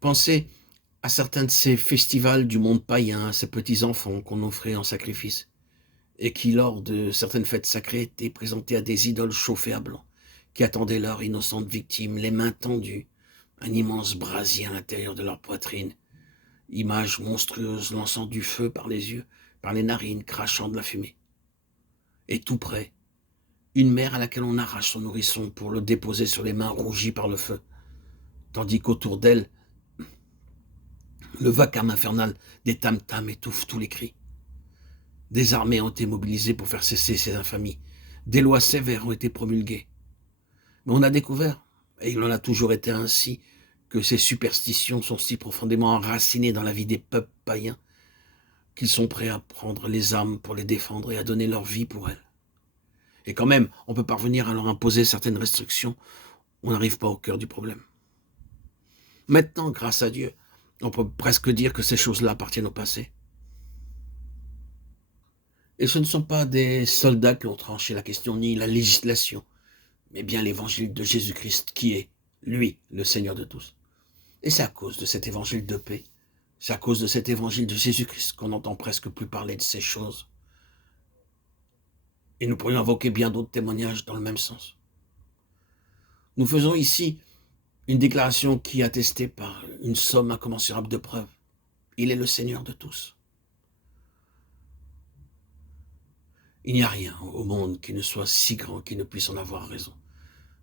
Pensez à certains de ces festivals du monde païen, à ces petits-enfants qu'on offrait en sacrifice, et qui, lors de certaines fêtes sacrées, étaient présentés à des idoles chauffées à blanc, qui attendaient leur innocente victime, les mains tendues, un immense brasier à l'intérieur de leur poitrine, image monstrueuse lançant du feu par les yeux, par les narines, crachant de la fumée. Et tout près, une mère à laquelle on arrache son nourrisson pour le déposer sur les mains rougies par le feu, tandis qu'autour d'elle, le vacarme infernal des tam-tams étouffe tous les cris. Des armées ont été mobilisées pour faire cesser ces infamies. Des lois sévères ont été promulguées. Mais on a découvert, et il en a toujours été ainsi, que ces superstitions sont si profondément enracinées dans la vie des peuples païens qu'ils sont prêts à prendre les armes pour les défendre et à donner leur vie pour elles. Et quand même, on peut parvenir à leur imposer certaines restrictions, on n'arrive pas au cœur du problème. Maintenant, grâce à Dieu, on peut presque dire que ces choses-là appartiennent au passé. Et ce ne sont pas des soldats qui ont tranché la question, ni la législation, mais bien l'évangile de Jésus-Christ qui est, lui, le Seigneur de tous. Et c'est à cause de cet évangile de paix, c'est à cause de cet évangile de Jésus-Christ qu'on n'entend presque plus parler de ces choses. Et nous pourrions invoquer bien d'autres témoignages dans le même sens. Nous faisons ici une déclaration qui est attestée par une somme incommensurable de preuves. Il est le Seigneur de tous. Il n'y a rien au monde qui ne soit si grand qu'il ne puisse en avoir raison.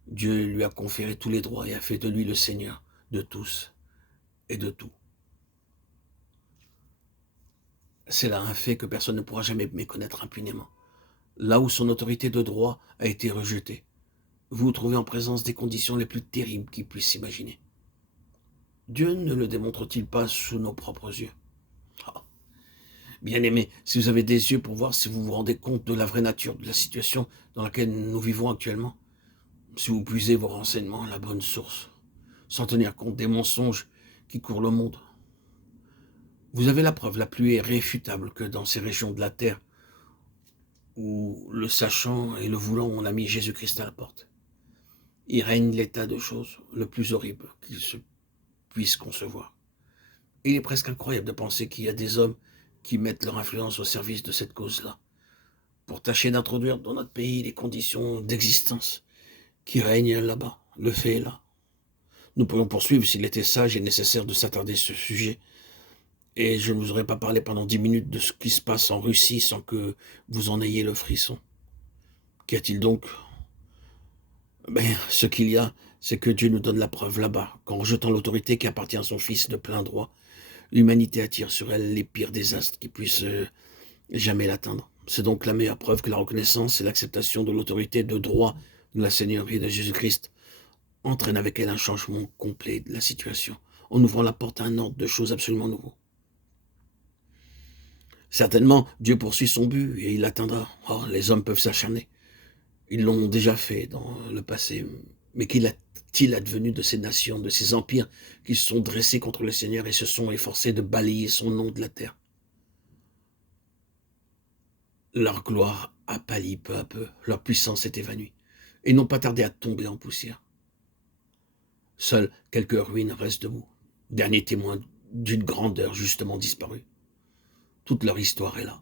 Dieu lui a conféré tous les droits et a fait de lui le Seigneur de tous et de tout. C'est là un fait que personne ne pourra jamais méconnaître impunément. Là où son autorité de droit a été rejetée, vous vous trouvez en présence des conditions les plus terribles qu'il puisse s'imaginer. Dieu ne le démontre-t-il pas sous nos propres yeux? Oh, bien-aimés, si vous avez des yeux pour voir si vous vous rendez compte de la vraie nature de la situation dans laquelle nous vivons actuellement, si vous puisez vos renseignements à la bonne source, sans tenir compte des mensonges qui courent le monde, vous avez la preuve la plus irréfutable que dans ces régions de la terre où, le sachant et le voulant, on a mis Jésus-Christ à la porte, il règne l'état de choses le plus horrible qu'il se puisse concevoir. Et il est presque incroyable de penser qu'il y a des hommes qui mettent leur influence au service de cette cause-là, pour tâcher d'introduire dans notre pays les conditions d'existence qui règnent là-bas. Le fait est là. Nous pourrions poursuivre s'il était sage et nécessaire de s'attarder sur ce sujet. Et je ne vous aurais pas parlé pendant 10 minutes de ce qui se passe en Russie sans que vous en ayez le frisson. Qu'y a-t-il donc? Ce qu'il y a, c'est que Dieu nous donne la preuve là-bas, qu'en rejetant l'autorité qui appartient à son Fils de plein droit, l'humanité attire sur elle les pires désastres qui puissent jamais l'atteindre. C'est donc la meilleure preuve que la reconnaissance et l'acceptation de l'autorité de droit de la Seigneurie de Jésus-Christ entraînent avec elle un changement complet de la situation, en ouvrant la porte à un ordre de choses absolument nouveau. Certainement, Dieu poursuit son but et il l'atteindra. Oh, les hommes peuvent s'acharner. Ils l'ont déjà fait dans le passé. Mais qu'il est-il advenu de ces nations, de ces empires qui se sont dressés contre le Seigneur et se sont efforcés de balayer son nom de la terre? Leur gloire a pâli peu à peu, leur puissance est évanouie, et n'ont pas tardé à tomber en poussière. Seules quelques ruines restent debout, derniers témoins d'une grandeur justement disparue. Toute leur histoire est là.